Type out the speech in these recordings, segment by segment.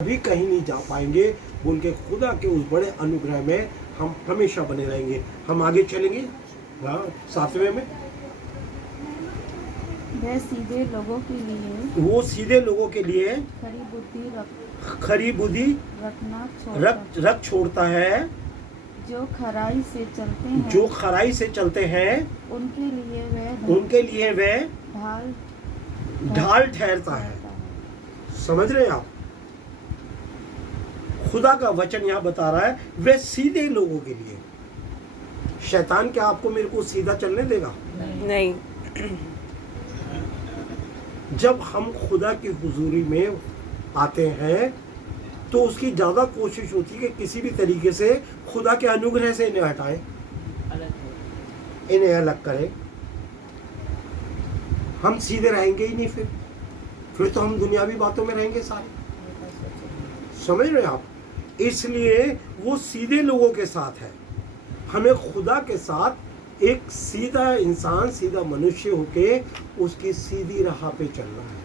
भी कहीं नहीं जा पाएंगे। उनके खुदा के उस बड़े अनुग्रह में हम हमेशा बने रहेंगे। हम आगे चलेंगे। हाँ, 7वें में वह सीधे लोगों के लिए वो सीधे लोगों के लिए खरी बुद्धि रखना छोड़ता रख छोड़ता है। जो खराई से चलते हैं जो खराई से चलते हैं उनके लिए वह ढाल ठहरता है। समझ रहे हैं आप? खुदा का वचन यहाँ बता रहा है वे सीधे लोगों के लिए। शैतान क्या आपको मेरे को सीधा चलने देगा? नहीं। जब हम खुदा की हुजूरी में आते हैं तो उसकी ज्यादा कोशिश होती है कि किसी भी तरीके से खुदा के अनुग्रह से इन्हें हटाएं, इन्हें अलग करें। हम सीधे रहेंगे ही नहीं, फिर तो हम दुनियावी बातों में रहेंगे सारे। समझ रहे हैं आप? इसलिए वो सीधे लोगों के साथ है। हमें खुदा के साथ एक सीधा इंसान, सीधा मनुष्य होके उसकी सीधी राह पे चलना है,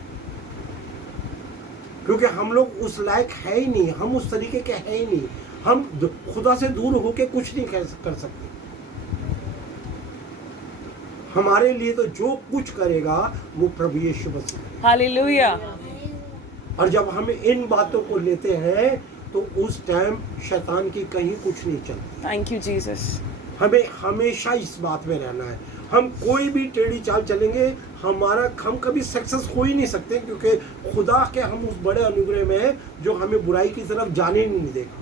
क्योंकि हम लोग उस लायक है ही नहीं, हम उस तरीके के है ही नहीं। हम खुदा से दूर होके कुछ नहीं कर सकते। हमारे लिए तो जो कुछ करेगा वो प्रभु यीशु मसीह। हालेलुया। और जब हम इन बातों को लेते हैं तो उस टाइम शैतान की कहीं कुछ नहीं चलती। Thank you Jesus. हमें हमेशा इस बात में रहना है। हम कोई भी टेढ़ी चाल चलेंगे, हम कभी सक्सेस हो ही नहीं सकते, क्योंकि खुदा के हम उस बड़े अनुग्रह में हैं जो हमें बुराई की तरफ जाने नहीं देगा।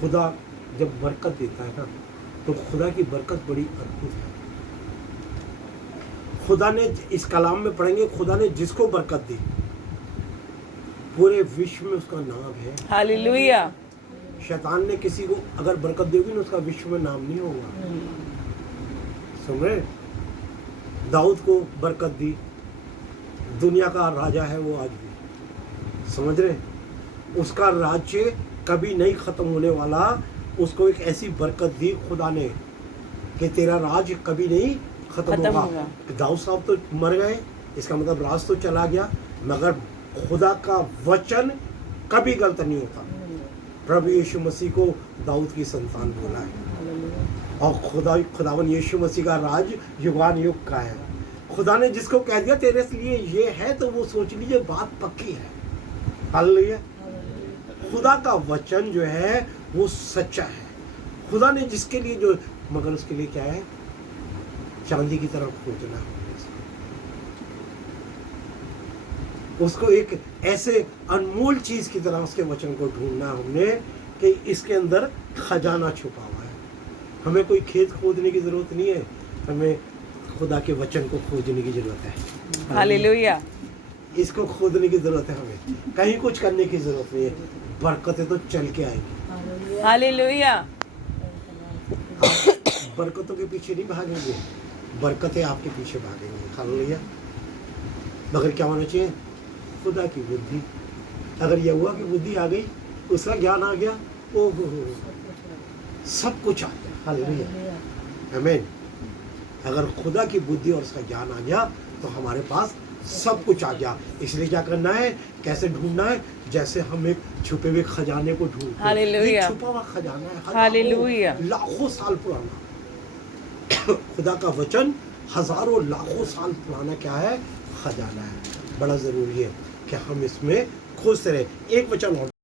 खुदा जब बरकत देता है ना, तो खुदा की बरकत बड़ी अद्भुत है। खुदा ने, इस कलाम में पढ़ेंगे, खुदा ने जिसको बरकत दी पूरे विश्व में उसका नाम है। हालेलुया। शैतान ने किसी को अगर बरकत देगी ना, उसका विश्व में नाम नहीं होगा। सुन रहे? दाऊद को बरकत दी, दुनिया का राजा है वो आज भी। समझ रहे? उसका राज्य कभी नहीं खत्म होने वाला। उसको एक ऐसी बरकत दी खुदा ने कि तेरा राज कभी नहीं खत्म होगा। दाऊद साहब तो मर गए, इसका मतलब राज तो चला गया, मगर खुदा का वचन कभी गलत नहीं होता। प्रभु यीशु मसीह को दाऊद की संतान बोला है, और खुदावन यीशु मसीह का राज युगान युग का है। खुदा ने जिसको कह दिया तेरे लिए ये है, तो वो सोच लीजिए बात पक्की है। हालेलुया। खुदा का वचन जो है वो सच्चा है। खुदा ने जिसके लिए जो, मगर उसके लिए क्या है? चांदी की तरफ खोजना है उसको, एक ऐसे अनमोल चीज की तरह उसके वचन को ढूंढना हमने कि इसके अंदर खजाना छुपा हुआ है। हमें कोई खेत खोदने की जरूरत नहीं है, हमें खुदा के वचन को खोजने की जरूरत है। हालेलुया। इसको खोदने की जरूरत है, हमें कहीं कुछ करने की जरूरत नहीं है। बरकतें तो चल के आएंगी। हालेलुया। बरकतों के पीछे नहीं भागेंगे, बरकतें आपके पीछे भागेंगी। हालेलुया। मगर क्या होना चाहिए? खुदा की बुद्धि। अगर यहोवा की बुद्धि आ गई, उसका ज्ञान आ गया, ओहो सब कुछ आ गया। हालेलुया। आमीन। अगर खुदा की बुद्धि और उसका ज्ञान आ गया तो हमारे पास सब कुछ आ गया। इसलिए क्या करना है? कैसे ढूंढना है? जैसे हम एक छुपे हुए खजाने को ढूंढते हैं। हालेलुया। छुपा हुआ खजाना है, हालेलुया। लाखों साल पुराना। खुदा का वचन हजारों लाखों साल पुराना क्या है? खजाना है। बड़ा जरूरी है कि हम इसमें खोजते रहे। एक वचन और